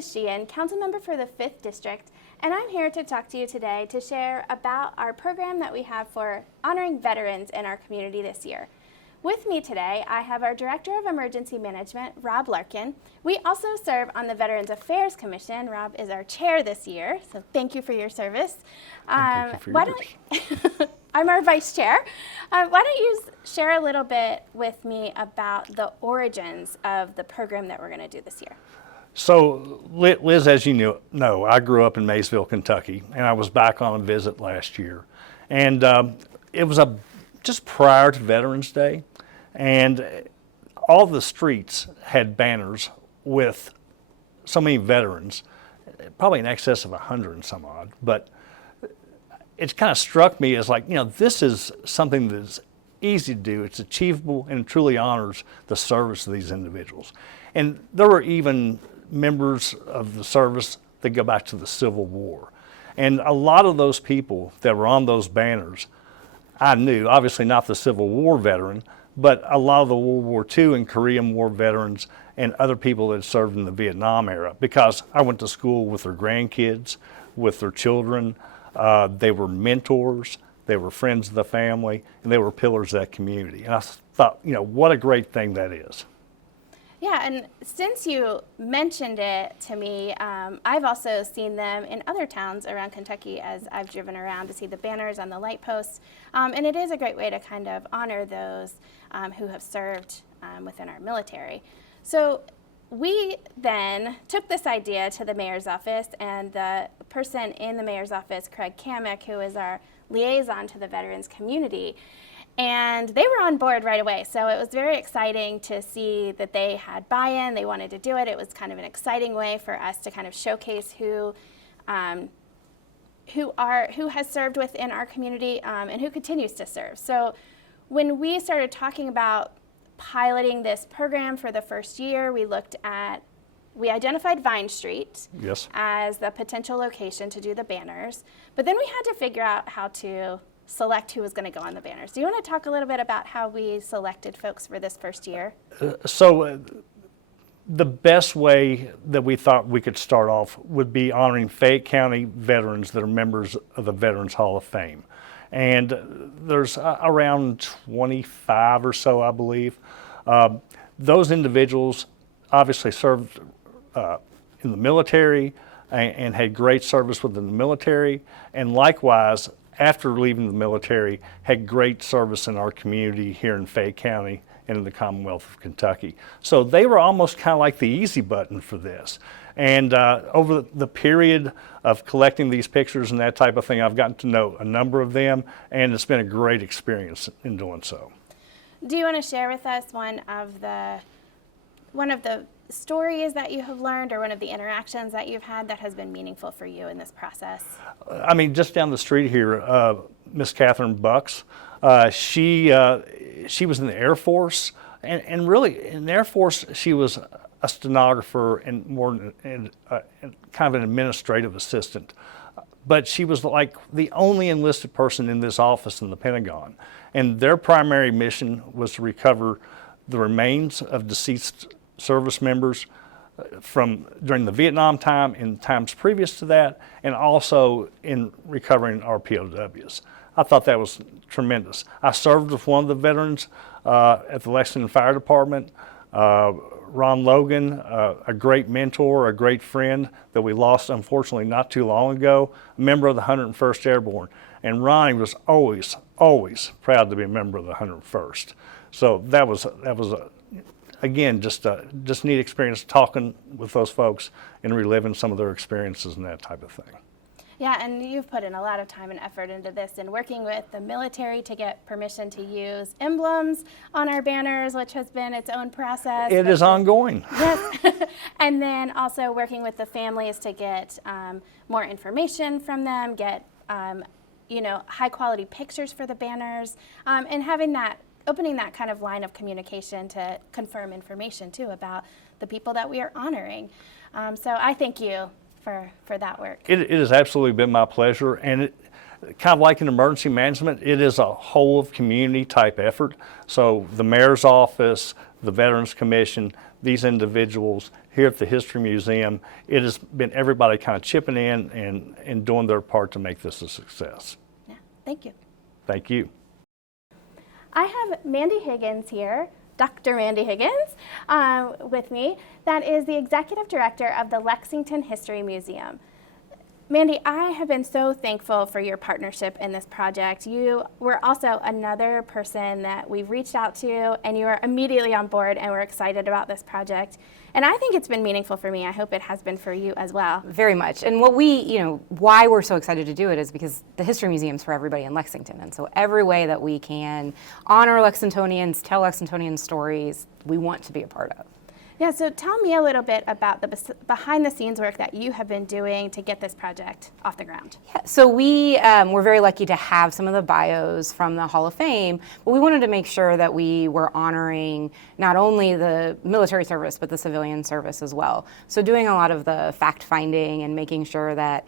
is Sheehan, council member for the 5th District, and I'm here to talk to you today to share about our program that we have for honoring veterans in our community this year. With me today, I have our Director of Emergency Management, Rob Larkin. We also serve on the Veterans Affairs Commission. Rob is our chair this year, so thank you for your service. Thank you for yours. I'm our vice chair. Why don't you share a little bit with me about the origins of the program that we're going to do this year? So, Liz, as you know, I grew up in Maysville, Kentucky, and I was back on a visit last year. And it was just prior to Veterans Day, and all the streets had banners with so many veterans, probably in excess of 100 and some odd. But it kind of struck me as like, this is something that's easy to do, it's achievable, and it truly honors the service of these individuals. And there were even members of the service that go back to the Civil War. And a lot of those people that were on those banners, I knew, obviously not the Civil War veteran, but a lot of the World War II and Korean War veterans and other people that served in the Vietnam era, because I went to school with their grandkids, with their children. They were mentors, they were friends of the family, and they were pillars of that community. And I thought, what a great thing that is. Yeah, and since you mentioned it to me, I've also seen them in other towns around Kentucky as I've driven around to see the banners on the light posts. And it is a great way to kind of honor those who have served within our military. So we then took this idea to the mayor's office, and the person in the mayor's office, Craig Kamek, who is our liaison to the veterans community, and they were on board right away. So it was very exciting to see that they had buy-in, they wanted to do it. It was kind of an exciting way for us to kind of showcase who has served within our community and who continues to serve. So when we started talking about piloting this program for the first year, we identified Vine Street as the potential location to do the banners, but then we had to figure out how to select who was going to go on the banners. Do you want to talk a little bit about how we selected folks for this first year? The best way that we thought we could start off would be honoring Fayette County veterans that are members of the Veterans Hall of Fame. And there's around 25 or so, I believe. Those individuals obviously served in the military and had great service within the military, and likewise, after leaving the military, had great service in our community here in Fayette County and in the Commonwealth of Kentucky. So they were almost kind of like the easy button for this. And over the period of collecting these pictures and that type of thing, I've gotten to know a number of them, and it's been a great experience in doing so. Do you want to share with us one of the stories that you have learned, or one of the interactions that you've had that has been meaningful for you in this process? I mean, just down the street here, Miss Catherine Bucks, she was in the Air Force, and really in the Air Force she was a stenographer and more kind of an administrative assistant. But she was like the only enlisted person in this office in the Pentagon. And their primary mission was to recover the remains of deceased service members from during the Vietnam time and times previous to that, and also in recovering our POWs. I thought that was tremendous. I served with one of the veterans at the Lexington Fire Department, Ron Logan, a great mentor, a great friend that we lost unfortunately not too long ago, a member of the 101st Airborne. And Ronnie was always proud to be a member of the 101st. So that was again, just neat experience talking with those folks and reliving some of their experiences and that type of thing. Yeah, and you've put in a lot of time and effort into this, and working with the military to get permission to use emblems on our banners, which has been its own process. It is ongoing. Yes, and then also working with the families to get more information from them, get high quality pictures for the banners, and having opening that kind of line of communication to confirm information too about the people that we are honoring. So I thank you for that work. It has absolutely been my pleasure, and kind of like in emergency management, it is a whole of community type effort. So the mayor's office, the Veterans Commission, these individuals here at the History Museum. It has been everybody kind of chipping in and doing their part to make this a success. Yeah, thank you. Thank you. I have Mandy Higgins here, Dr. Mandy Higgins, with me. That is the Executive Director of the Lexington History Museum. Mandy, I have been so thankful for your partnership in this project. You were also another person that we've reached out to, and you are immediately on board, and we're excited about this project. And I think it's been meaningful for me. I hope it has been for you as well. Very much. And what why we're so excited to do it is because the History Museum's for everybody in Lexington. And so every way that we can honor Lexingtonians, tell Lexingtonian stories, we want to be a part of. Yeah, so tell me a little bit about the behind-the-scenes work that you have been doing to get this project off the ground. Yeah, so we were very lucky to have some of the bios from the Hall of Fame, but we wanted to make sure that we were honoring not only the military service, but the civilian service as well. So doing a lot of the fact-finding and making sure that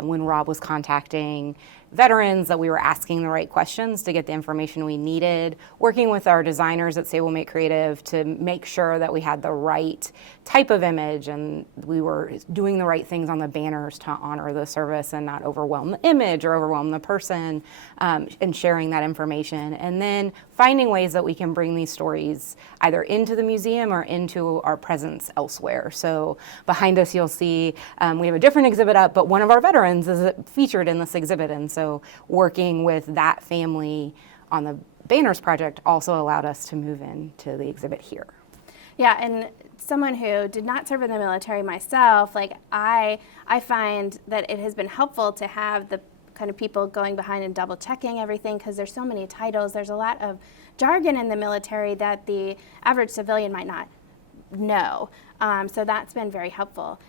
when Rob was contacting veterans that we were asking the right questions to get the information we needed, working with our designers at Say We'll Make Creative to make sure that we had the right type of image and we were doing the right things on the banners to honor the service and not overwhelm the image or overwhelm the person, and sharing that information. And then finding ways that we can bring these stories either into the museum or into our presence elsewhere. So behind us you'll see we have a different exhibit up, but one of our veterans is featured in this exhibit. And so working with that family on the Banners project also allowed us to move into the exhibit here. Yeah, and someone who did not serve in the military myself, like I find that it has been helpful to have the kind of people going behind and double checking everything because there's so many titles. There's a lot of jargon in the military that the average civilian might not know. So that's been very helpful.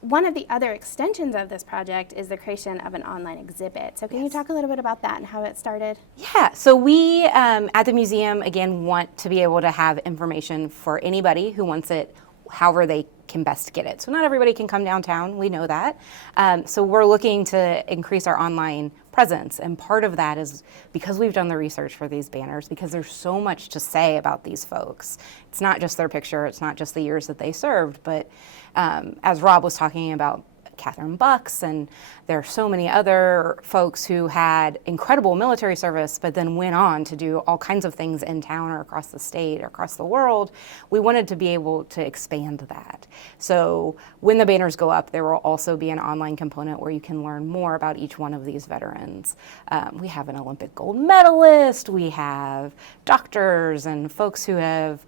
One of the other extensions of this project is the creation of an online exhibit. So can you talk a little bit about that and how it started? Yeah, so we at the museum, again, want to be able to have information for anybody who wants it, however they can best get it. So not everybody can come downtown, we know that. So we're looking to increase our online presence. And part of that is because we've done the research for these banners, because there's so much to say about these folks. It's not just their picture, it's not just the years that they served, but as Rob was talking about Catherine Bucks, and there are so many other folks who had incredible military service, but then went on to do all kinds of things in town or across the state or across the world. We wanted to be able to expand that. So when the banners go up, there will also be an online component where you can learn more about each one of these veterans. We have an Olympic gold medalist, we have doctors and folks who have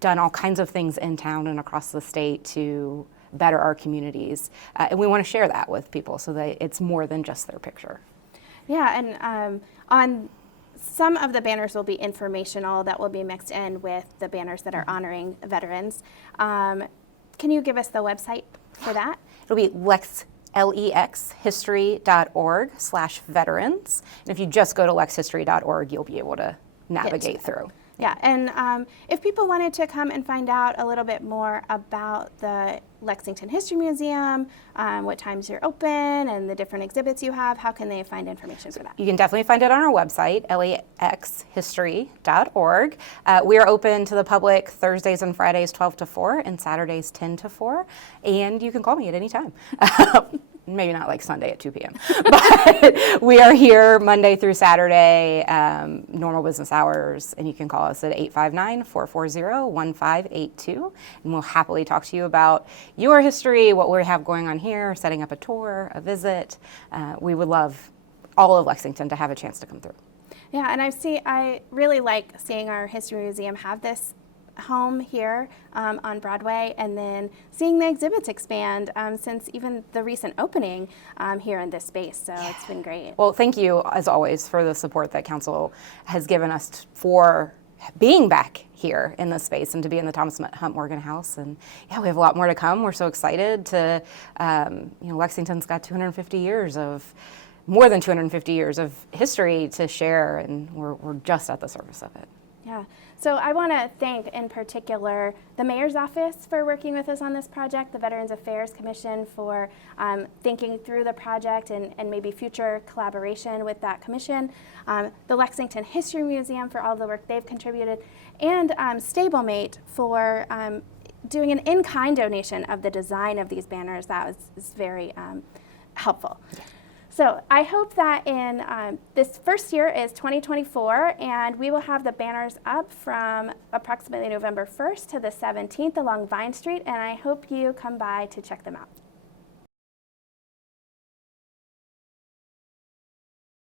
done all kinds of things in town and across the state to better our communities. And we want to share that with people so that it's more than just their picture. Yeah, and on some of the banners will be informational that will be mixed in with the banners that are honoring veterans. Can you give us the website for that? It'll be lexhistory.org/veterans. And if you just go to lexhistory.org, you'll be able to navigate through. Yeah, and if people wanted to come and find out a little bit more about the Lexington History Museum, what times you're open, and the different exhibits you have, how can they find information for that? You can definitely find it on our website, lexhistory.org. We are open to the public Thursdays and Fridays 12 to 4 and Saturdays 10 to 4, and you can call me at any time. Maybe not like Sunday at 2 p.m. But we are here Monday through Saturday, normal business hours, and you can call us at 859-440-1582, and we'll happily talk to you about your history, what we have going on here, setting up a tour, a visit. We would love all of Lexington to have a chance to come through. Yeah, and I really like seeing our History Museum have this home here on Broadway, and then seeing the exhibits expand since even the recent opening here in this space. So it's been great. Well, thank you, as always, for the support that Council has given us for being back here in this space and to be in the Thomas Hunt Morgan House. And yeah, we have a lot more to come. We're so excited to, Lexington's got more than 250 years of history to share, and we're just at the surface of it. Yeah. So I want to thank in particular the Mayor's Office for working with us on this project, the Veterans Affairs Commission for thinking through the project and maybe future collaboration with that commission, the Lexington History Museum for all the work they've contributed, and Stablemate for doing an in-kind donation of the design of these banners. That was very helpful. So I hope that in this first year is 2024, and we will have the banners up from approximately November 1st to the 17th along Vine Street, and I hope you come by to check them out.